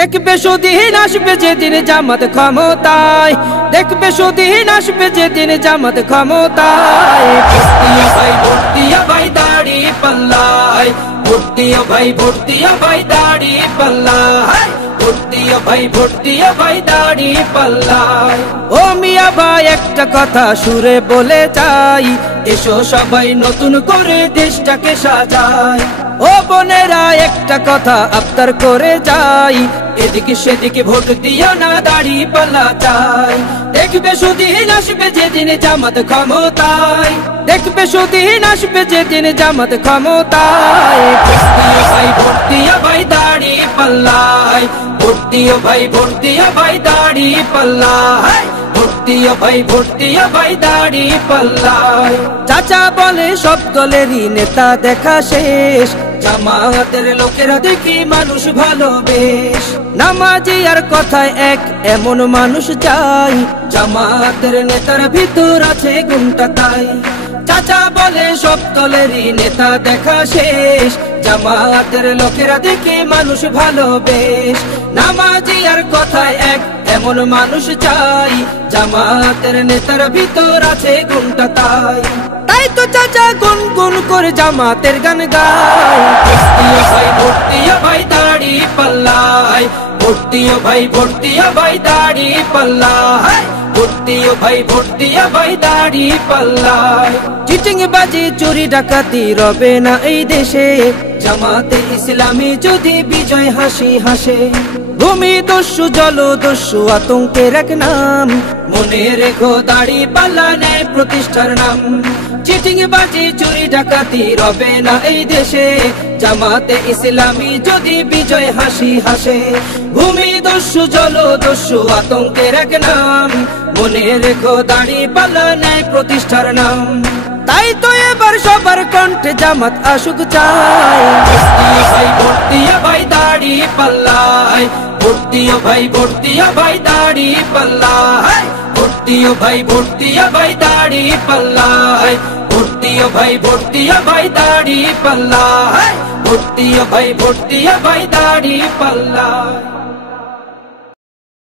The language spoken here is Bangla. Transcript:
দেখবে সুদিন আসবে যেদিন জামাত ক্ষমতায়, দেখবে সুদিন আসবে যেদিন জামাত ক্ষমতায়। ভোট দিয়া ভাই দাড়ি পাল্লায়, ভোট দিয়া ভাই, ভোট দিয়া ভাই দাড়ি পাল্লায়, ভোট দিয়া ভাই, ভোট দিয়া ভাই দাড়ি পাল্লায়। ও মিয়া ভাই একটা কথা সুরে বলে যাই, এসো সবাই নতুন করে দেশটাকে সাজাই। ও বোনেরা একটা কথা আবদার করে যাই, এদিকে সেদিকে ভোট দিও না, দাড়ি পাল্লা চাই। দেখবে সুদিন আসবে যেদিন জামাত ক্ষমতায়, দেখবে সুদিন আসবে যেদিন জামাত ক্ষমতায়। ভোট দিও ভাই দাড়ি পাল্লায়, ভোট দিও ভাই, ভোট দিও ভাই দাড়ি পাল্লায়, ভোট দিও ভাই, ভোট দিও ভাই দাড়ি পাল্লায়। চাচা বলে সব দলেরই নেতা দেখা শেষ, জামাতের লোকেরা দেখি মানুষ ভালো বেশ। নামাজি আর কথায় এক এমন মানুষ চাই, জামাতের নেতার ভিতর আছে গুণটা তাই। চাচা বলে সব দলেরই নেতা দেখা শেষ, জামাতের লোকেরা দেখি মানুষ ভালো বেশ। নামাজি আর কথায় এক এমন মানুষ চাই, জামাতের নেতার ভিতর আছে গুণটা তাই। তাই তো চাচা গুনগুন করে জামাতের গান গায়। ভোট দিও ভাই দাড়ি পাল্লায়, ভোট দিও ভাই, ভোট দিও ভাই দাড়ি পাল্লায়, ভোট দিও ভাই, ভোট দিও ভাই দাড়ি পাল্লায়। চিটিং বাজি চুরি ডাকাতি রবে না এই দেশে, জামাতে ইসলামী যদি বিজয় হাসি হাসে। ভূমি দস্যু জলদস্যু আতঙ্কের এক নাম, মনে রেখো দাড়ি পাল্লা ন্যায় প্রতিষ্ঠার নাম। চিটিং বাজি চুরি ডাকাতি রবে না এই দেশে, জামাতে ইসলামী যদি বিজয় হাসি হাসে। ভূমি দস্যু জলদস্যু আতঙ্কের এক নাম, মনে রেখো দাড়ি পাল্লা ন্যায় প্রতিষ্ঠার নাম। তাই তো এবার সবার কণ্ঠে জামাত আসুক চাই। ভোট দিও ভাই দাড়ি পাল্লায়, ভোট দিও ভাই, ভোট দিও ভাই দাড়ি পাল্লায়, ভোট দিও ভাই, ভোট দিও ভাই দাড়ি পাল্লায়, ভোট দিও ভাই, ভোট দিও ভাই দাড়ি পাল্লায়, ভোট দিও ভাই, ভোট দিও ভাই দাড়ি পাল্লায়।